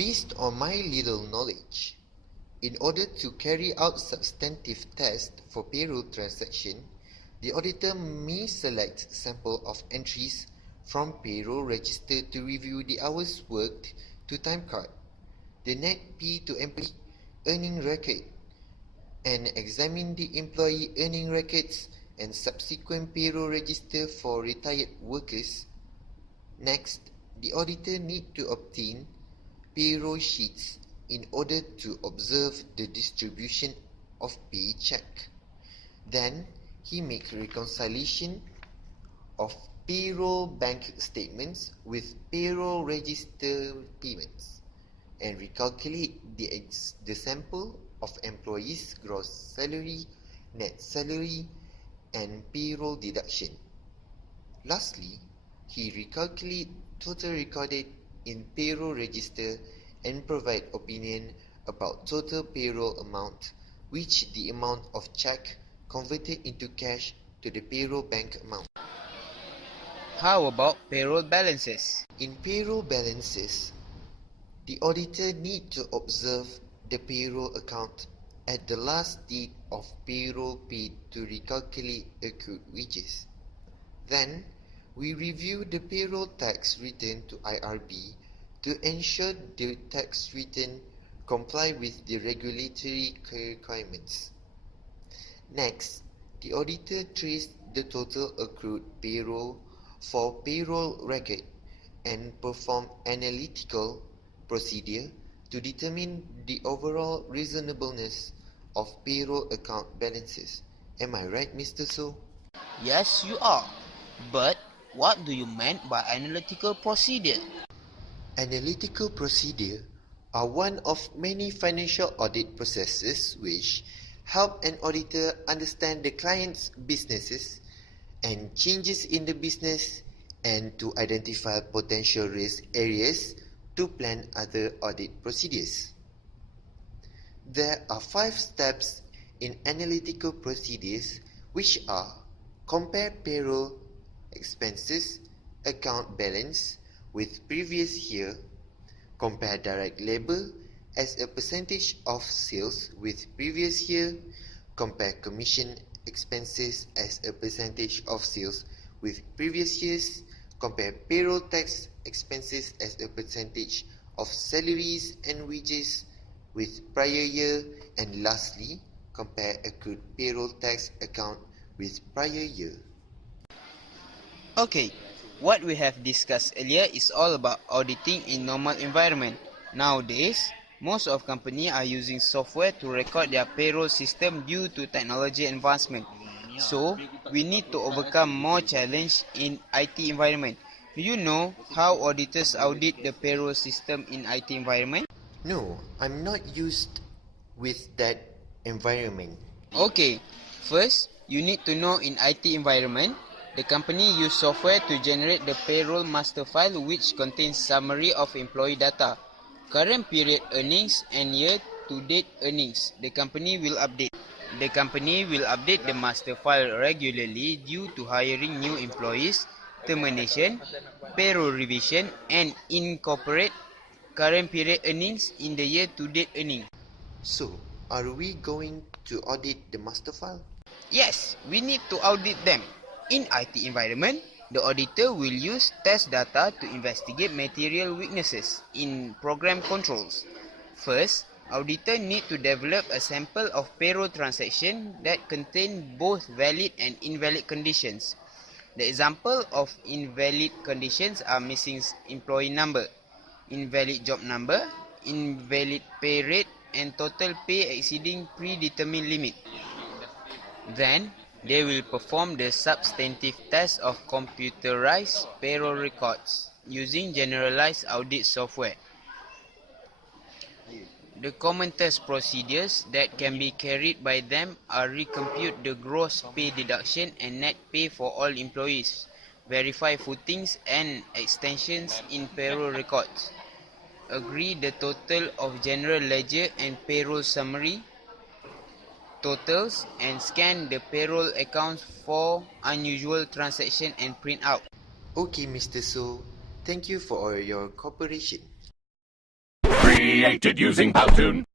Based on my little knowledge, in order to carry out substantive tests for payroll transaction, the auditor may select sample of entries from payroll register to review the hours worked to time card, the net P to employee earning record, and examine the employee earning records and subsequent payroll register for retired workers. Next, the auditor need to obtain payroll sheets in order to observe the distribution of pay check. Then, he makes reconciliation of payroll bank statements with payroll register payments and recalculate the sample of employees' gross salary, net salary, and payroll deduction. Lastly, he recalculate total recorded in payroll register and provide opinion about total payroll amount, which the amount of check converted into cash to the payroll bank amount. How about payroll balances? In payroll balances, the auditor need to observe the payroll account at the last date of payroll paid to recalculate accrued wages. Then, we review the payroll tax return to IRB to ensure the tax return comply with the regulatory requirements. Next, the auditor traced the total accrued payroll for payroll record and perform analytical procedure to determine the overall reasonableness of payroll account balances. Am I right, Mr. So? Yes, you are. But what do you mean by analytical procedure? Analytical procedure are one of many financial audit processes which help an auditor understand the client's businesses and changes in the business and to identify potential risk areas to plan other audit procedures. There are 5 steps in analytical procedures which are: compare payroll expenses account balance with previous year, compare direct labor as a percentage of sales with previous year, compare commission expenses as a percentage of sales with previous years, compare payroll tax expenses as a percentage of salaries and wages with prior year, and lastly, compare accrued payroll tax account with prior year. Okay, what we have discussed earlier is all about auditing in normal environment. Nowadays, most of companies are using software to record their payroll system due to technology advancement. So, we need to overcome more challenge in IT environment. Do you know how auditors audit the payroll system in IT environment? No, I'm not used with that environment. Okay, first, you need to know in IT environment, the company use software to generate the payroll master file which contains summary of employee data, current period earnings and year-to-date earnings. The company will update the master file regularly due to hiring new employees, termination, payroll revision, and incorporate current period earnings in the year-to-date earnings. So, are we going to audit the master file? Yes, we need to audit them. In IT environment, the auditor will use test data to investigate material weaknesses in program controls. First, auditor need to develop a sample of payroll transaction that contain both valid and invalid conditions. The example of invalid conditions are missing employee number, invalid job number, invalid pay rate, and total pay exceeding predetermined limit. Then, they will perform the substantive test of computerized payroll records using generalized audit software. The common test procedures that can be carried by them are recompute the gross pay deduction and net pay for all employees, verify footings and extensions in payroll records, agree the total of general ledger and payroll summary totals, and scan the payroll accounts for unusual transaction and print out. Okay, Mr. So, thank you for your cooperation. Created using Powtoon.